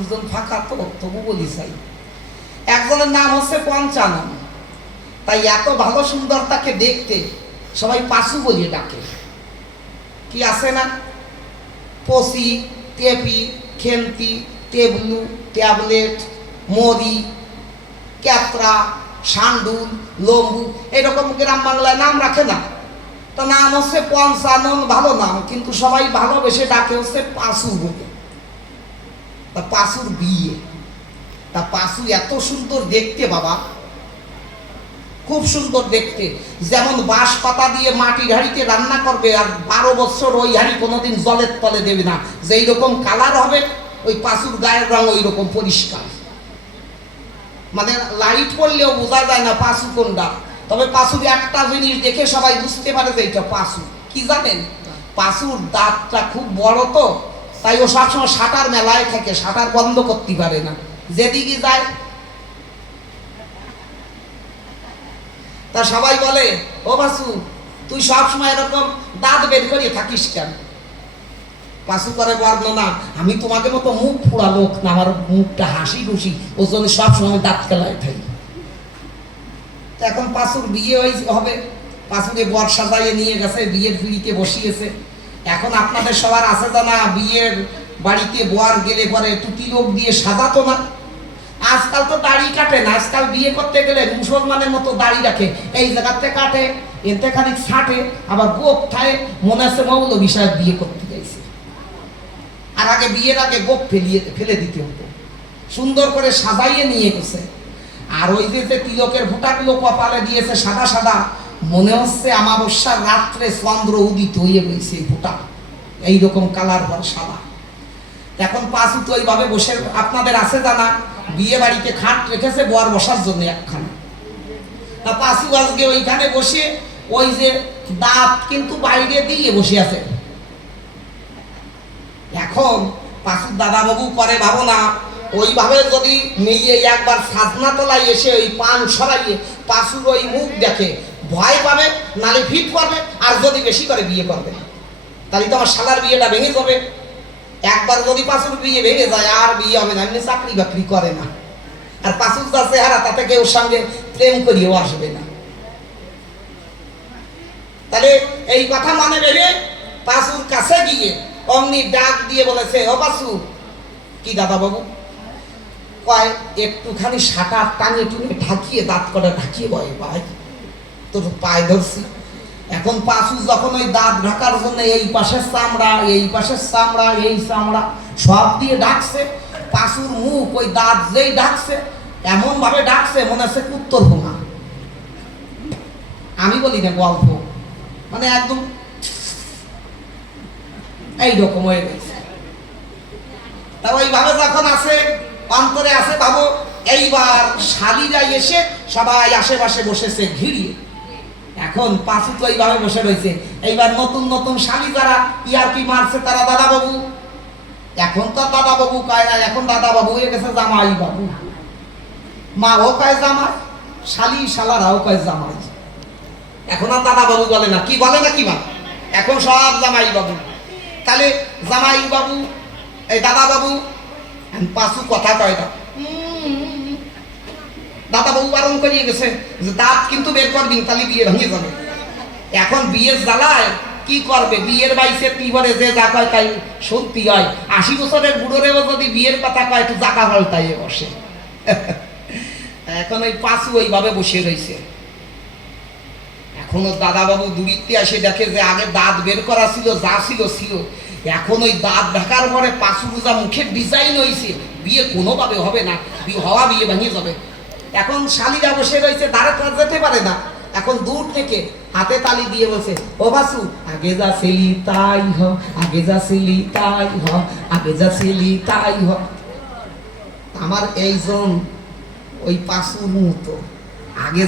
মানুষজন ফাঁকা, তো তবু বলি চাই। একজনের নাম হচ্ছে পঞ্চানন, তাই এত ভালো সুন্দর তাকে দেখতে সবাই পাশু বলিয়ে ডাকে। কি আছে না, পসি, টেপি, খেন্তি, টেবলু, ট্যাবলেট, মরি, ক্যাতরা, সান্ডুল, লম্বু, এরকম গ্রাম বাংলায় নাম রাখে না। তা নাম হচ্ছে পঞ্চানন, ভালো নাম, কিন্তু সবাই ভালোবেসে ডাকে হচ্ছে পাশু বলে। তা পাশুর বিয়ে, তা পাশু এত সুন্দর দেখতে বাবা, খুব সুন্দর দেখতে। যেমন বাঁশ পাতা দিয়ে মাটি হাঁড়িতে রান্না করবে, আর 12 বছর ওই হাঁড়ি কোনোদিন জলের তলে দেবে না, যেই রকম কালার হবে ওই পাশুর গায়ের রং ওই রকম পরিষ্কার, মানে লাইট পড়লেও বোঝা যায় না পাশু কোনটা। তবে পাশুর একটা জিনিস দেখে সবাই বুঝতে পারে যে এটা পাশু। কি জানেন, পাশুর দাঁতটা খুব বড়, তো তাই ও সবসময় শাটার মেলায় থাকে, শাটার বন্ধ করতে পারে না, যেদিকে যায়। তা সবাই বলে, ও পাশু তুই সবসময় এরকম দাঁত বের করিয়ে থাকিস কেন? পাশু করে বর্ণনা, আমি তোমাকে মতো মুখ পোড়া লোক না, আমার মুখটা হাসি খুশি, ওর জন্য সবসময় দাঁত খেলায় থাকি। এখন পাশুর বিয়ে হবে, পাশুকে বর সাজাইয়ে নিয়ে গেছে, বিয়ের পিড়িতে বসিয়েছে। এখন আপনাদের সবার আছে জানা, বিয়ের বাড়িতে বর গেলে পরে টুটি লোক দিয়ে সাজাতো না। আজকাল তো দাড়ি কাটে না, আজকাল বিয়ে করতে গেলে মুসলমানের মতো দাড়ি রাখে, এই জায়গাতে কাটে, এতে খানিক ছাটে, আবার গোপ খায়, মনে আছে মৌলভী সাহেব বিয়ে করতে যাইছে। আর আগে বিয়ের আগে গোপ ফেলে দিতে হতো, সুন্দর করে সাজাইয়ে নিয়ে গেছে। আর ওই যে তিলকের ফোঁটাগুলো কপালে দিয়েছে সাদা সাদা, মনে হচ্ছে অমাবস্যার রাত্রে চন্দ্র উদিত হয়ে রয়েছে এই ফোঁটা, এইরকম কালার ভর সাদা। এখন পাশু তো ওইভাবে বসে, আপনাদের আছে জানা, বিয়ে বাড়িতে খাট রেখেছে বর বসার জন্য একখানা। তা পাশু আজকে ওইখানে বসে, ওই যে দাঁত কিন্তু বাইরে দিয়ে বসে আছে। এখন পাশুর দাদা বাবু করে ভাবনা, ওইভাবে যদি নিয়ে একবার সাজনা তলায় এসে ওই পান সরাইয়ে পাশুর ওই মুখ দেখে ভয় পাবে, নালে ফিট করবে, আর যদি বেশি করে বিয়ে করবে, তাহলে তো আমার শালার বিয়েটা ভেঙে যাবে। একবার যদি পাশুর বিয়ে ভেঙে যায় আর বিয়ে হবে না, এমনি চাকরি বাকরি করে না, আর পাশুর যা চেহারা তাতে কেউ সঙ্গে প্রেম করিয়েও আসবে না। তাহলে এই কথা মনে ভেবে পাশুর কাছে গিয়ে অমনি ডাক দিয়ে বলেছে, ও পাশু। কি দাদা বাবু? কয় একটুখানি শাটার টাঙিয়ে টুঙে ঢাকিয়ে, দাঁত কটা ঢাকিয়ে বয় ভাই, তোর পায়ে ধরছি। এখন পাশু যখন ওই দাঁত ঢাকার জন্য এই পাশের চামড়া, এই পাশের চামড়া, এই চামড়া সব দিয়ে ডাকছে, পাশুর মুখ ওই দাঁত যেই ডাকছে এমন ভাবে ডাকছে মনে হচ্ছে কুত্তর ভোঙা। আমি বলি না গল্প, মানে একদম এইরকম হয়ে গেছে। তা ওইভাবে যখন আছে অন্তরে আছে, ভাবো এইবার শালিরা এসে সবাই আশেপাশে বসেছে ঘিরিয়ে। এখন পাশু তো এইভাবে বসে রয়েছে, এইবার নতুন নতুন শালি যারা ইয়ারকি মারছে তারা দাদা বাবু। এখন তো দাদা বাবু কয় না, এখন দাদা বাবু হয়ে গেছে জামাই বাবু। মা ও কয় জামাই, শালি শালারাও কয় জামাই। এখন আর দাদা বাবু বলে না, কি বলে না কি মা, এখন সব জামাই বাবু। তাহলে জামাই বাবু, এই দাদা বাবু, পাশু কথা কয় না। দাদা বাবু বারণ করিয়ে গেছে যে দাঁত কিন্তু বের করবি, তাহলে বিয়ে ভেঙে যাবে। এখন বিয়ের জ্বালায় কি করবে, বিয়ের বাইসে তিবরে যে যা কয় তাই সত্যি হয়। 80 বছরের বুড়োরেও যদি বিয়ের কথা কয় একটু জাকা পাল্টাইয়ে বসে। এখন ওই পাশু ওইভাবে বসে রয়েছে। এখনো দাদা বাবু দূরিত্বে আসে দেখে যে আগে দাঁত বের করা ছিল, যা ছিল ছিল, এখন ওই দাঁত ঢাকার পরে পাশু যা মুখের ডিজাইন হয়েছে, বিয়ে কোনোভাবে হবে না, হওয়া বিয়ে ভেঙে যাবে। এখন শালিরা বসে রয়েছে, দাঁড়ে তো যেতে পারে না। এখন দূর থেকে হাতে তালি দিয়ে বলছে, ও বাসু আগে যা ছিলি তাই হ, আগে যা ছিলি তাই হ, আগে যা ছিলি তাই হ। আমার এইজন ওই পাশুর মতো আগে